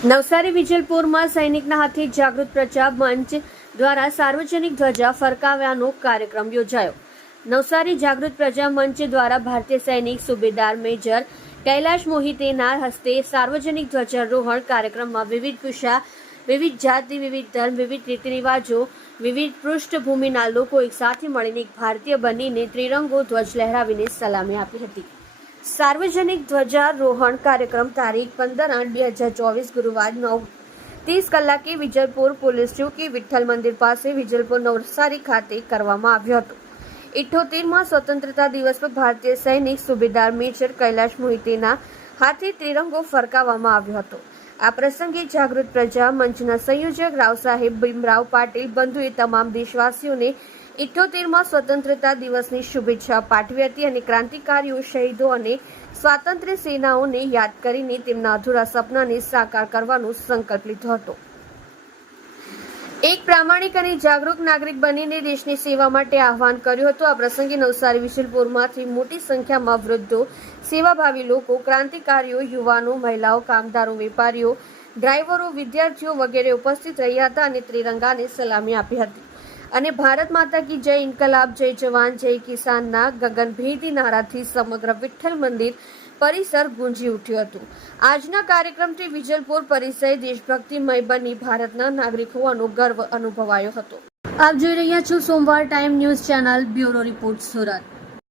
નવસારી વિજલપુરમાં સૈનિકના હાથે જાગૃત પ્રજા મંચ દ્વારા સાર્વજનિક ધ્વજા ફરકાવ્યાનો કાર્યક્રમ યોજાયો। નવસારી જાગૃત પ્રજા મંચ દ્વારા ભારતીય સૈનિક સુબેદાર મેજર કૈલાશ મોહિતેના હસ્તે સાર્વજનિક ધ્વજારોહણ કાર્યક્રમમાં વિવિધ ભાષા, વિવિધ જાતિ, વિવિધ ધર્મ, વિવિધ રીતિરિવાજો, વિવિધ પૃષ્ઠભૂમિના લોકો એકસાથે મળીને એક ભારતીય બનીને ત્રિરંગો ધ્વજ લહેરાવીને સલામી આપી હતી। सार्वजनिक ध्वजारोहण कार्यक्रम तारीख 15/8/2024 गुरुवार 9:30 કલાકે વિજલપુર પોલીસ ચોકી વિઠ્ઠલ મંદિર પાસે વિજલપુર નવસારી ખાતે કરવામાં આવ્યો હતો। 78મા સ્વતંત્રતા દિવસ પર ભારતીય સૈનિક સુબેદાર મેજર કૈલાશ મોહિતેના હાથે ત્રિરંગો ફરકાવવામાં આવ્યો હતો। આ પ્રસંગે જાગૃત પ્રજા મંચના સંયોજક રાવ સાહેબ ભીમરાવ પાટીલ બંધુએ તમામ દેશવાસીઓને 78મા સ્વતંત્રતા દિવસની શુભેચ્છા પાઠવી હતી અને ક્રાંતિકારીઓ, શહીદો અને સ્વાતંત્ર્ય સેનાઓને યાદ કરીને તેમના અધૂરા સપનાને સાકાર કરવાનો સંકલ્પ લીધો હતો। એક પ્રામાણિક અને જાગૃત નાગરિક બનીને દેશની સેવા માટે આહ્વાન કર્યું હતું। આ પ્રસંગે નવસારી વિજલપુરમાંથી મોટી સંખ્યામાં વૃદ્ધો, સેવાભાવી લોકો, ક્રાંતિકારીઓ, યુવાનો, મહિલાઓ, કામદારો, વેપારીઓ, ડ્રાઈવરો, વિદ્યાર્થીઓ વગેરે ઉપસ્થિત રહ્યા હતા અને ત્રિરંગાને સલામી આપી હતી અને ભારત માતા કી જય, ઇન્કલાબ, જય જવાન, જય કિસાનના ગગનભેદી નારાથી સમગ્ર વિઠ્ઠલ મંદિર પરિસર ગુંજી ઉઠ્યું હતું। આજના કાર્યક્રમથી વિજલપુર પરિસર દેશભક્તિમય બની ભારતના નાગરિક હોવાનો ગર્વ અનુભવાયો હતો। આપ જોઈ રહ્યા છો સોમવાર time news channel, bureau report, Surat.